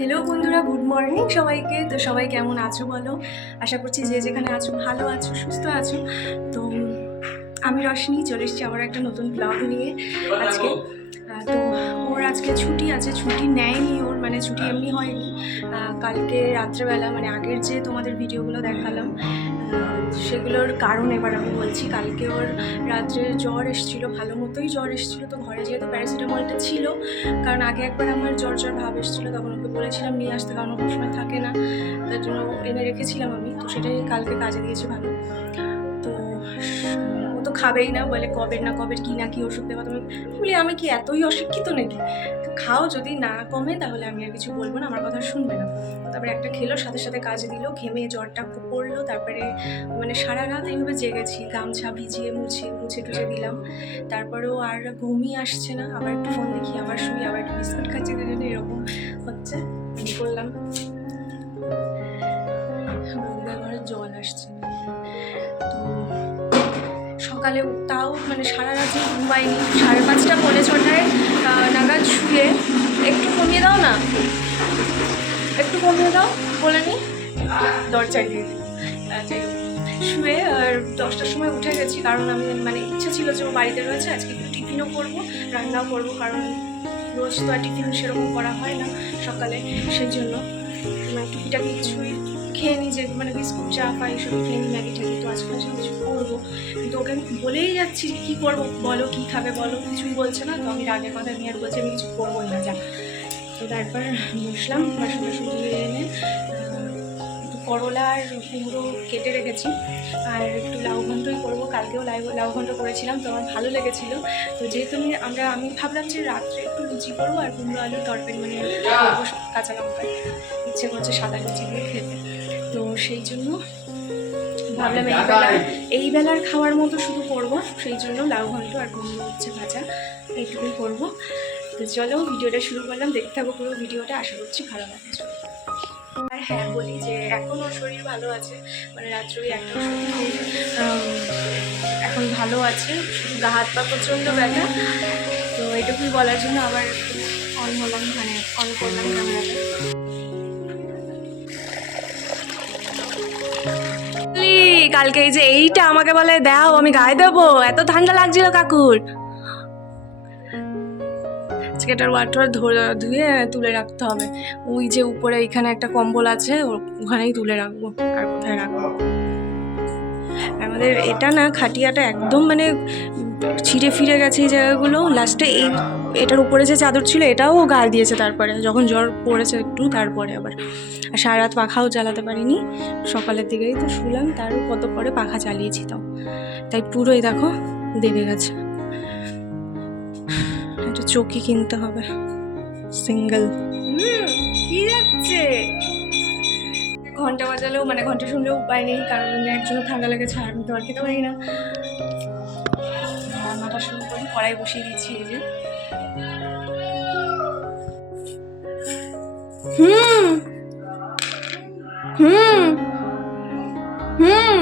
Hello বন্ধুরা, good morning সবাইকে। তো সবাই কেমন আছো বলো? আশা করছি যে যেখানে আছো ভালো আছো, সুস্থ আছো। তো আমি রশনি চলে এসেছি আবার একটা নতুন ব্লগ নিয়ে আজকে। তো ওর আজকে ছুটি আছে, ছুটি নেয়নি ওর, মানে ছুটি এমনি হয়নি। কালকে রাত্রেবেলা, মানে আগের যে তোমাদের ভিডিওগুলো দেখালাম সেগুলোর কারণ এবার আমি বলছি। কালকে ওর রাত্রে জ্বর এসেছিলো, ভালো মতোই জ্বর এসেছিলো। তো ঘরে যেহেতু প্যারাসিটামলটা ছিল, কারণ আগে একবার আমার জ্বর ভাব এসেছিলো, তখন ওকে বলেছিলাম নিয়ে আসতে, কারণ কোনো সময় থাকে না, তার জন্য এনে রেখেছিলাম আমি। তো সেটাই কালকে কাজে দিয়েছি ভালো। তো ও তো খাবেই না, বলে কবের কি ওষুধ দেওয়া। তুমি বলি আমি কি এতই অশিক্ষিত নাকি? খাও, যদি না কমে তাহলে আমি আর কিছু বলবো না, আমার কথা শুনবে না। তারপরে একটা খেলো, সাথে সাথে কাজ দিল, ঘেমে জ্বরটা পড়লো। তারপরে মানে সারা রাত এইভাবে জেগেছি, গামছা ভিজিয়ে মুছে টুছে দিলাম। তারপরেও আর ঘুমই আসছে না, আবার একটু ফোন দেখি, আবার শুই, আবার একটু বিস্কুট খাচ্ছি, জন্য এরকম হচ্ছে। করলাম বন্ধুদের ঘরে জল আসছে। তো সকালে তাও মানে সারা রাতে ঘুমাইনি, 5:30 পৌনে 6টায় নাগাদ শুয়ে, একটু কমিয়ে দাও না, একটু কমিয়ে দাও বলে নি, দরজায় দিয়ে শুয়ে। আর 10টার সময় উঠে গেছি, কারণ আমি মানে ইচ্ছা ছিল যে ও বাড়িতে রয়েছে, আজকে একটু টিফিনও করবো, রান্নাও করবো, কারণ রোজ তো আর টিফিন সেরকম করা হয় না সকালে। সেই জন্য মানে টুকিটাকি কিছুই খেয়ে নিই, যে মানে বিস্কুট চা পাই এসব খেয়ে নিই, ম্যাগি ঠ্যাগি। তো আজকে কিছু করবো, কিন্তু ওকে আমি বলেই যাচ্ছি কী করবো বলো, কী খাবে বলো, কিছুই বলছে না। তো আমি রাগের কথা নিয়ে আর বলছি আমি কিছু করবোই না, যা। তো তারপর বসলাম, বাসন ধুয়ে এনে একটু করলা আর কুমড়ো কেটে রেখেছি, আর একটু লাউ ঘন্টই করবো। কালকেও লাউ ঘন্ট করেছিলাম, তো আমার ভালো লেগেছিলো। তো যেহেতু আমি ভাবলাম যে রাত্রে একটু লুচি করবো আর কুমড়ো আলুর তরকারি, মানে কাঁচা লঙ্কা ইচ্ছে করছে সাদা লুচি দিয়ে খেতে। তো সেই জন্য ভাবলাম এই বেলার খাওয়ার মতো শুধু করবো, সেই জন্য লাউ ঘন্ট আর কুমড়ো হচ্ছে ভাজা, এইটুকুই করবো। তো চলো ভিডিওটা শুরু করলাম, দেখতে থাকো পুরো ভিডিওটা, আশা করছি ভালো লাগছে। আর হ্যাঁ বলি যে এখন ওর শরীর ভালো আছে, মানে রাত্রে একটা এখন ভালো আছে, শুধু গা হাত পা প্রচণ্ড ব্যথা। তো এটুকুই বলার জন্য আবার অন হলাম, মানে অন করলাম ক্যামেরাটা। কালকে এই যে এইটা আমাকে বলে দাও, আমি গায়ে দেবো, এত ঠান্ডা লাগছিল কাকুর। আজকে এটার ওয়াটার ধুয়ে তুলে রাখতে হবে। ওই যে উপরে এইখানে একটা কম্বল আছে, ওখানেই তুলে রাখবো, আর কোথায় রাখবো। আমাদের এটা না, খাটিয়াটা একদম মানে ছিঁড়ে ফিরে গেছে এই জায়গাগুলো। লাস্টে এটার উপরে যে চাদর ছিল এটাও গায়ে দিয়েছে, তারপরে যখন জ্বর পড়েছে একটু, তারপরে আবার। আর সারা রাত পাখাও চালাতে পারিনি, সকালের দিকেই তো শুলাম, তারও কত পরে পাখা চালিয়েছি, তাই পুরোই দেখো দেবে গেছে। একটা চৌকি কিনতে হবে সিঙ্গেল। কি যাচ্ছে ঘন্টা বাজালেও, মানে ঘন্টা শুনলেও উপায় নেই, কারণ একজনের ঠান্ডা লেগেছে আর আমি তো আর খেতে পারি না। রান্নাটা শুরু করি, কড়াই বসিয়ে দিচ্ছি এই যে। হুম হুম হুম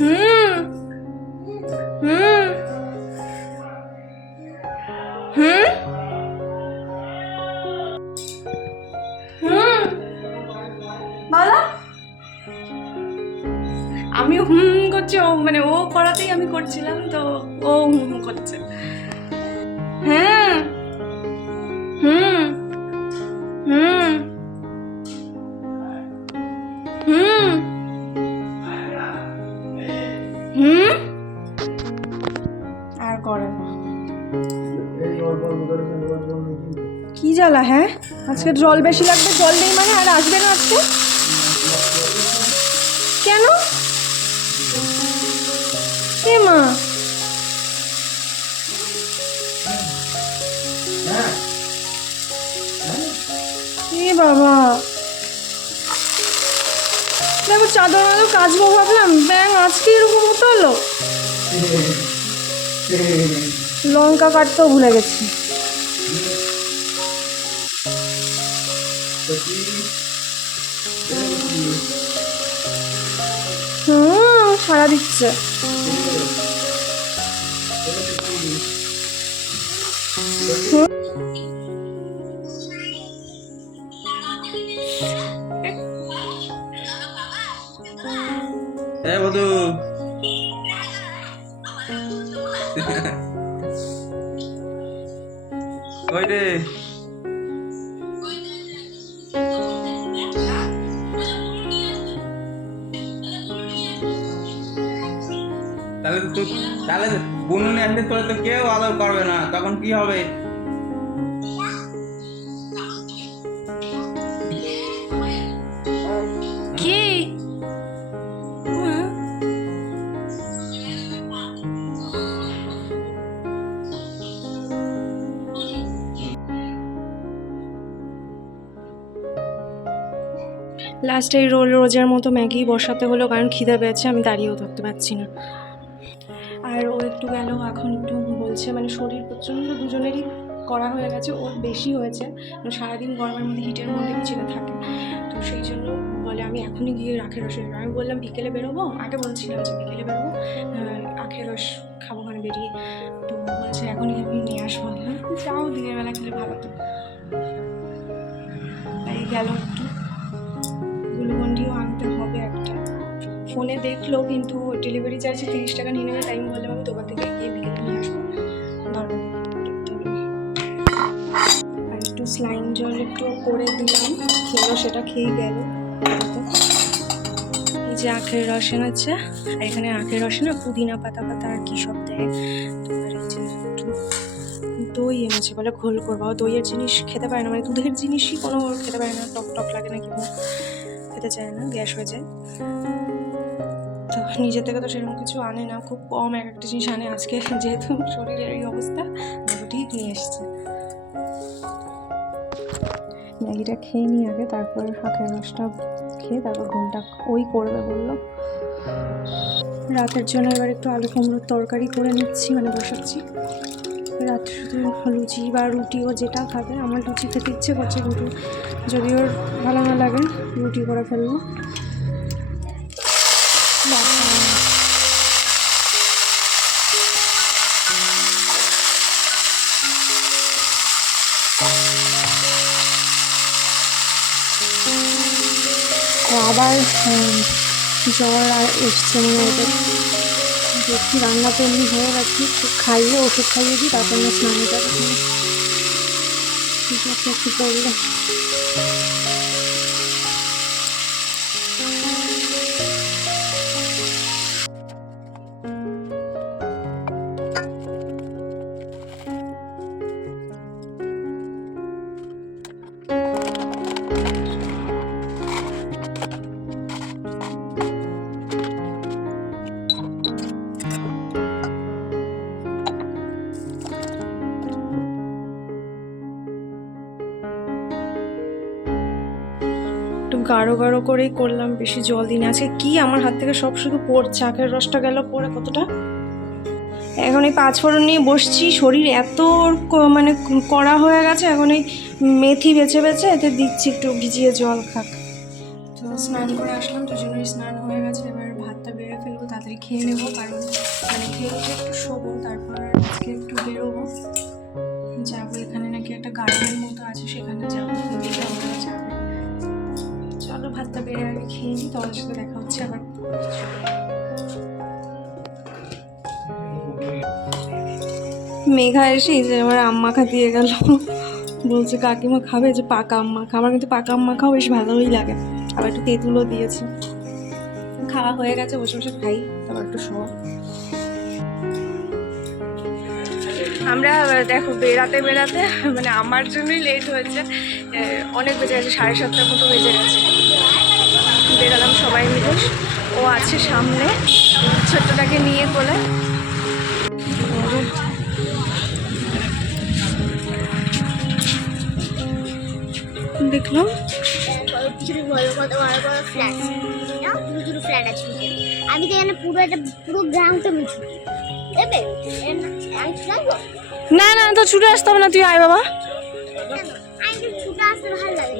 হুম হুম হুম হুম বলো। আমি করছি, ও মানে ও করাতেই আমি করছিলাম, তো ও করছে। হ্যাঁ হুম হুম হুম হুম আর করে কি জ্বালা। হ্যাঁ আজকে জল বেশি লাগবে, জল নেই মানে আর আসবে না আজকে কেন? কে মা? এ বাবা, দেখো চাদর মাদর কাচবো ভাবলাম, ব্যাং আজকে এরকম হতে হলো। লঙ্কা কাটতেও ভুলে গেছি। সারা দিচ্ছে। বধু কই রে? তাহলে বুনুনি আসলে তোরা তো কেউ আদর করবে না, তখন কি হবে? কি লাস্টে এই রোজের মতো ম্যাগি বসাতে হলো, কারণ খিদে পেয়েছে, আমি দাঁড়িয়েও থাকতে পারছি না। আর ও একটু গেল, এখন একটু বলছে মানে শরীর প্রচণ্ড দুজনেরই করা হয়ে গেছে, ওর বেশি হয়েছে, সারাদিন গরমের মধ্যে হিটের মধ্যে পিছনে থাকে, তো সেই জন্য বলে আমি এখনই গিয়ে আখের রস। আমি বললাম বিকেলে বেরোবো, আগে বলছিলাম যে বিকেলে বেরোবো, আখের রস খাবো ওখানে বেরিয়ে, তো বলছে এখনই আমি নিয়ে আসবো। যাও, দিনের বেলা খেলে ভালো তো। তাই গেল, একটু গ্লুকন্ডিও আনতে হবে একটা। ফোনে দেখলো কিন্তু ডেলিভারি চার্জে 30 টাকা নিয়ে নেবে, তাই আমি বললাম আমি দোকান থেকে গিয়ে বিকেলে নিয়ে আসবো, দরকার নেই। আর একটু স্লাইন জল একটু করে দিলাম, খেলো, সেটা খেয়ে গেল। এই যে আখের রস এনেছে, আর এখানে আখের রসে না পুদিনা পাতা পাতা আর কি সব দেয়। তোমার এই যে একটু দই এনেছে, বলে ঘোল করবো। দইয়ের জিনিস খেতে পারে না, মানে দুধের জিনিসই কোনো খেতে পারে না, টক টক লাগে না, কি খেতে চায় না, গ্যাস হয়ে যায়। তো নিজে থেকে তো সেরকম কিছু আনে না, খুব কম এক একটা জিনিস আনে। আজকে যেহেতু শরীরের এই অবস্থা, ঠিক নিয়ে এসছে। ম্যাগিটা খেয়ে নিই আগে, তারপর আখের রসটা খেয়ে তারপর ঘুমটা ওই করবে বললো। রাতের জন্য এবার একটু আলু কুমড়োর তরকারি করে নিচ্ছি, মানে বসাচ্ছি। রাত্রে শুধু লুচি বা রুটি, ও যেটা খাবে। আমার লুচি খেতে ইচ্ছে করছে, কিন্তু যদি ওর ভালো না লাগে রুটি করে ফেলবো। আবার জ্বর আর এসছে মনে হয়। দেখি রান্না তো এমনি হয়ে গেছে, খাইয়ে ওষুধ খাইয়ে দিই, তারপর না স্নানে যাবে একটু করলে। একটু গাঢ় গাঢ় করেই করলাম, বেশি জল দিন। আজকে কি আমার হাত থেকে সব শুধু পড়ছে। আখের রসটা গেল পরে কতটা। এখন এই 5 ফোড়ন নিয়ে বসছি, শরীর এত মানে কড়া হয়ে গেছে। এখন এই মেথি বেছে বেছে এতে দিচ্ছি, একটু ভিজিয়ে জল খাক। তো স্নান করে আসলাম, তো জন্যই স্নান হয়ে গেছে। এবার ভাতটা বেড়ে ফেলবো, তাড়াতাড়ি খেয়ে নেবো, কারণ মানে খেয়ে উঠে একটু শোবো, তারপর আজকে একটু বেরোবো, যাবো। এখানে নাকি একটা গার্ডেন মতো আছে, সেখানে যাবো, যাবো। চলো ভাতটা বেড়ে আগে খেয়ে নিই, তোমাদের সাথে দেখা হচ্ছে আবার। মেঘা এসে এই যে আমার আম মাখা দিয়ে গেল, বলছে কাকিমা খাবে, যে পাকা আম মাখা। আমার কিন্তু পাকা আম মাখাও বেশ ভালোই লাগে, আবার একটু তেঁতুলও দিয়েছে। খাওয়া হয়ে গেছে, বসে বসে খাই, তারপর একটু শোয়া। আমরা দেখো বেড়াতে বেড়াতে মানে আমার জন্যই লেট হয়েছে, অনেক বেজে গেছে, 7:30 মতো বেজে গেছে। বেরালাম সবাই মিলে, ও আছে সামনে ছোট্টটাকে নিয়ে কোলে। দেখলাম আমি তো এখানে পুরো গ্রাউন্ডটা মিছি দেবে না না, তো ছুটে আসতে হবে না, তুই আয় বাবা। ছুটে আসতে ভালো লাগে।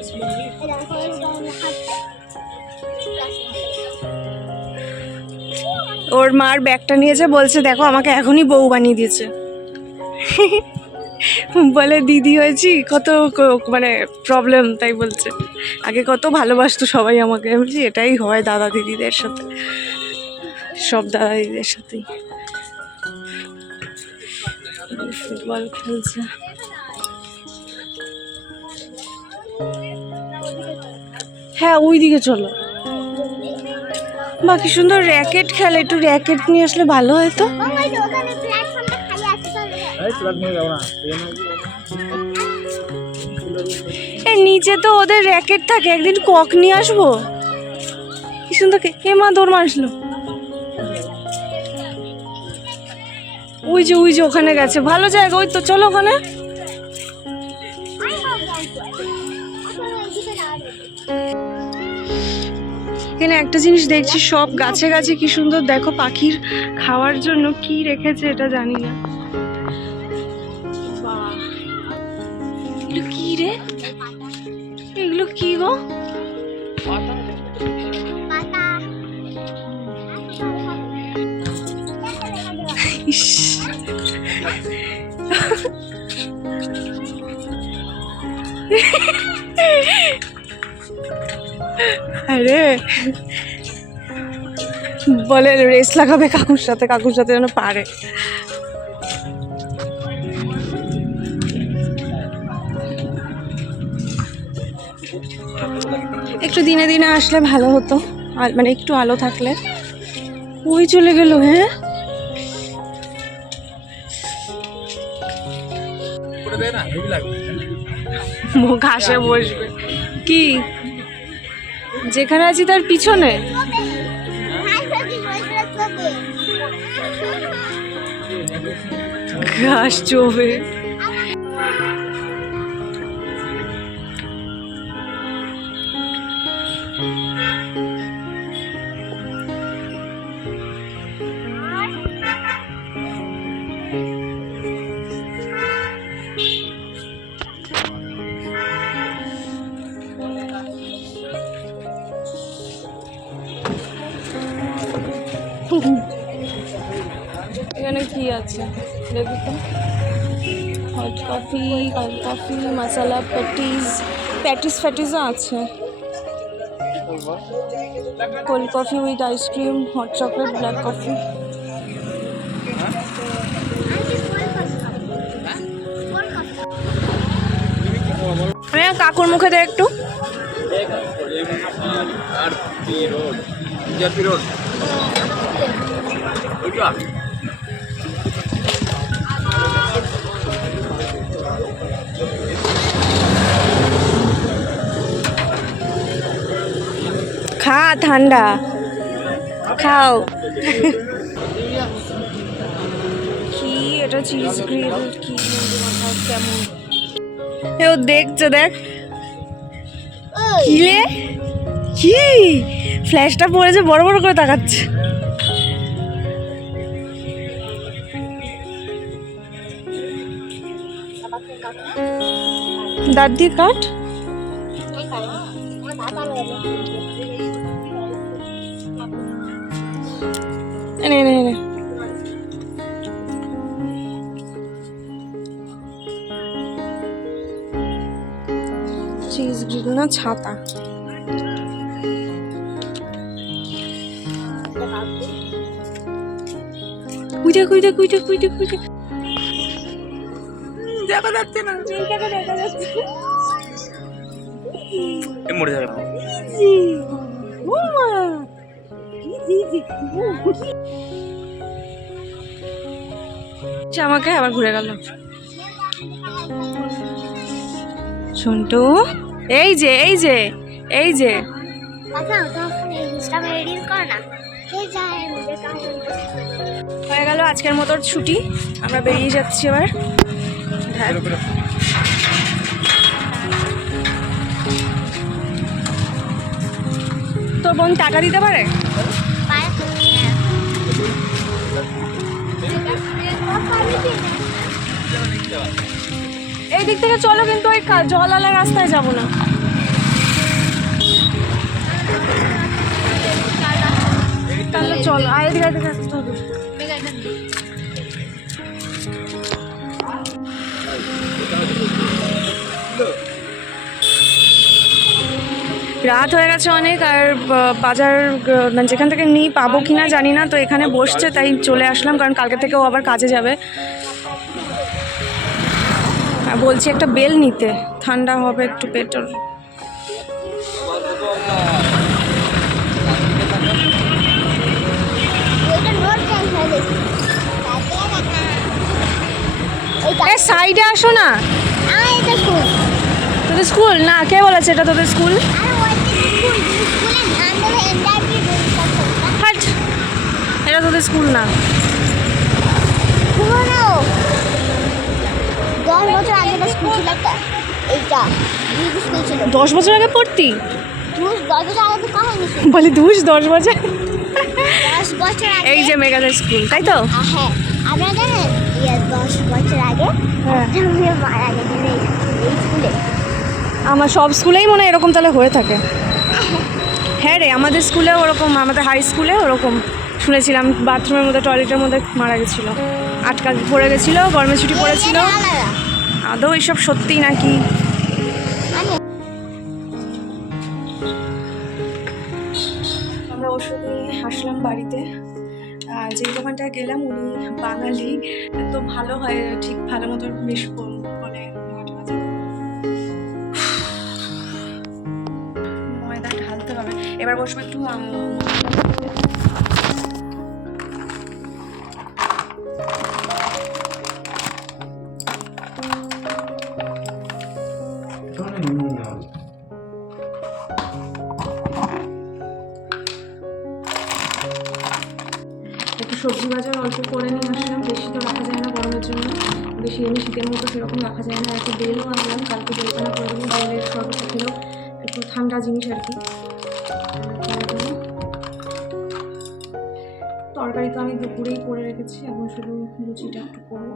ওর মার ব্যাগটা নিয়েছে, বলছে দেখো আমাকে এখনই বউ বানিয়ে দিয়েছে। বলে দিদি হয়েছি, কত মানে প্রবলেম, তাই বলছে। আগে কত ভালোবাসতো সবাই আমাকে, বলছি এটাই হয় দাদা দিদিদের সাথে। সব দাদা দিদিদের সাথেই ফুটবল খেলছে। হ্যাঁ ওইদিকে চলো। বাকি সুন্দর র্যাকেট খেলে, একটু র্যাকেট নিয়ে আসলে ভালো হতো। মামা এই তো ওখানে প্ল্যাটফর্মটা খালি আছে, চলো। এই নিচে তো ওদের র্যাকেট থাকে, একদিন কক নিয়ে আসবো। কি সুন্দর, কে মা দৌড় মারছিল। ওই যে ওখানে গেছে, ভালো জায়গা, ওই তো চলো ওখানে। এখানে একটা জিনিস দেখছি, সব গাছে গাছে কি সুন্দর, দেখো পাখির খাওয়ার জন্য কি রেখেছে এটা জানি না। বাহ, এগুলো কি রে, এগুলো কি গো? ইস, আরে বলে রেস লাগাবে কাকুর সাথে যেন পারে। একটু দিনে দিনে আসলে ভালো হতো, আর মানে একটু আলো থাকলে। ওই চলে গেল। হ্যাঁ ঘাসে বসবে কি, যেখানে আছি তার পিছনে। ঘাস চোবে। এখানে কি আছে দেখি তো। হট কফি, কোল্ড কফি, মশলা প্যাটিসও আছে। Cold coffee with ice cream, hot chocolate, black coffee. কাকুর মুখে দেখ একটু। খা, ঠান্ডা খাও। কি এটা চিজ গ্রিল, কি কেমন ও দেখছে, দেখ কিলে কি ফ্ল্যাশটা পড়েছে, বড় বড় করে তাকাচ্ছে। দাঁত দিয়ে কাট। নে চিজ গ্রিল না ছাতা। দেখা যাচ্ছে না, দেখা যাচ্ছে। মরে যাবে। আমাকে আবার ঘুরে গেল। শুনটু, এই যে হয়ে গেল আজকের মতো ছুটি, আমরা বেরিয়ে যাচ্ছি এবার। তোর বোন টাকা দিতে পারে? এই দিক থেকে চলো, কিন্তু ওই জলালা রাস্তায় যাবো না। তাহলে চলো, আর এদিকে রাত হয়ে গেছে অনেক, আর বাজার মানে যেখান থেকে নিই পাবো কি না জানি না, তো এখানে বসছে তাই চলে আসলাম, কারণ কালকে থেকেও আবার কাজে যাবে। আর বলছি একটা বেল নিতে, ঠান্ডা হবে একটু পেট্রোল। সাইডে আসো না। তোদের স্কুল না, কে বলেছে এটা তোদের স্কুল? হাট, এটা তোদের স্কুল না। 10 বছর আগে পড়তি? বলি 10 বছর। এই যে মেঘালয় স্কুল, তাই তো? হ্যাঁ, আপনারা জানেন 10 বছর আগে মারা গেছিল এই স্কুলে। আমার সব স্কুলেই মনে হয় এরকম তাহলে হয়ে থাকে। হ্যাঁ রে, আমাদের স্কুলেও ওরকম, আমাদের হাই স্কুলে ওরকম শুনেছিলাম, বাথরুমের মধ্যে টয়লেটের মধ্যে মারা গেছিলো, আটকা পড়ে গেছিলো, গরমের ছুটি পড়েছিল। আদৌ এইসব সত্যি নাকি? আমরা ওষুধ নিয়ে আসলাম বাড়িতে। যে দোকানটায় গেলাম উনি বাঙালি, তো ভালো হয়, ঠিক ভালো মতো বেশ বলে ময়দা ঢালতে হবে। এবার বসবো একটু সবজি বাজার অল্প করে নিয়ে আসলাম, বেশি তো রাখা যায় না গরমের জন্য, বেশি এমনি শীতের মতো সেরকম রাখা যায় না। একটু বেলও আনলাম, কালকে বেলপানা করে দিই, বেলের শরবত খেলেও একটু ঠান্ডা জিনিস আর কি। তরকারি তো আমি দুপুরেই করে রেখেছি, এখন শুধু লুচিটা একটু করবো।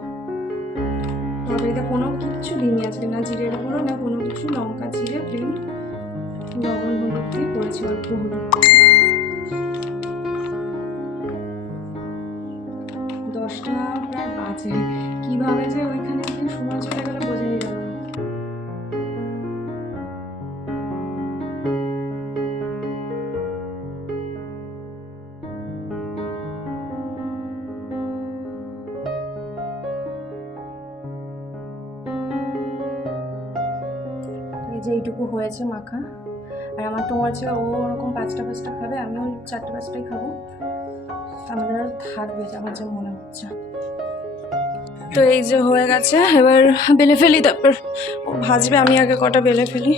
তরকারিতে কোনো কিচ্ছু দিইনি আজকে, না জিরের গুঁড়ো না কোনো কিছু, লঙ্কা জিরে প্লেন লবণ হলুদ দিয়ে করেছি, অল্প হলুদ। 10টা প্রায় বাজে, কীভাবে যে ওইখানে গিয়ে সময় চলে গেলে বোঝাই গেল না। এই যে এইটুকু হয়েছে মাখা, আর আমার তো আছে ও ওরকম 5টা খাবে, আমিও 4-5টাই খাবো, আমাদের আর থাকবে আমার যা মনে হচ্ছে। তো এই যে হয়ে গেছে, এবার বেলে ফেলি, তারপর ও ভাজবে, আমি আগে কটা বেলে ফেলি।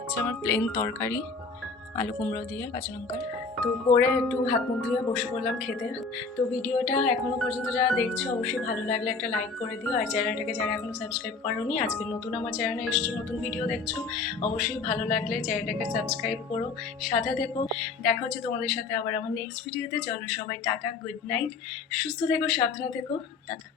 আচ্ছা, আমার প্লেন তরকারি আলু কুমড়ো দিয়ে কাঁচা লঙ্কার, তো করে একটু হাত মুখ ধুয়ে বসে পড়লাম খেতে। তো ভিডিওটা এখনও পর্যন্ত যারা দেখছো অবশ্যই ভালো লাগলে একটা লাইক করে দিও, আর চ্যানেলটাকে যারা এখনও সাবস্ক্রাইব করোনি, আজকে নতুন আমার চ্যানেলে এসছো, নতুন ভিডিও দেখছো, অবশ্যই ভালো লাগলে চ্যানেলটাকে সাবস্ক্রাইব করো, সাথে থেকো। দেখা হচ্ছে তোমাদের সাথে আবার আমার নেক্সট ভিডিওতে। চলো সবাই টাটা, গুড নাইট, সুস্থ থেকো, সাবধানে থেকো, টাটা।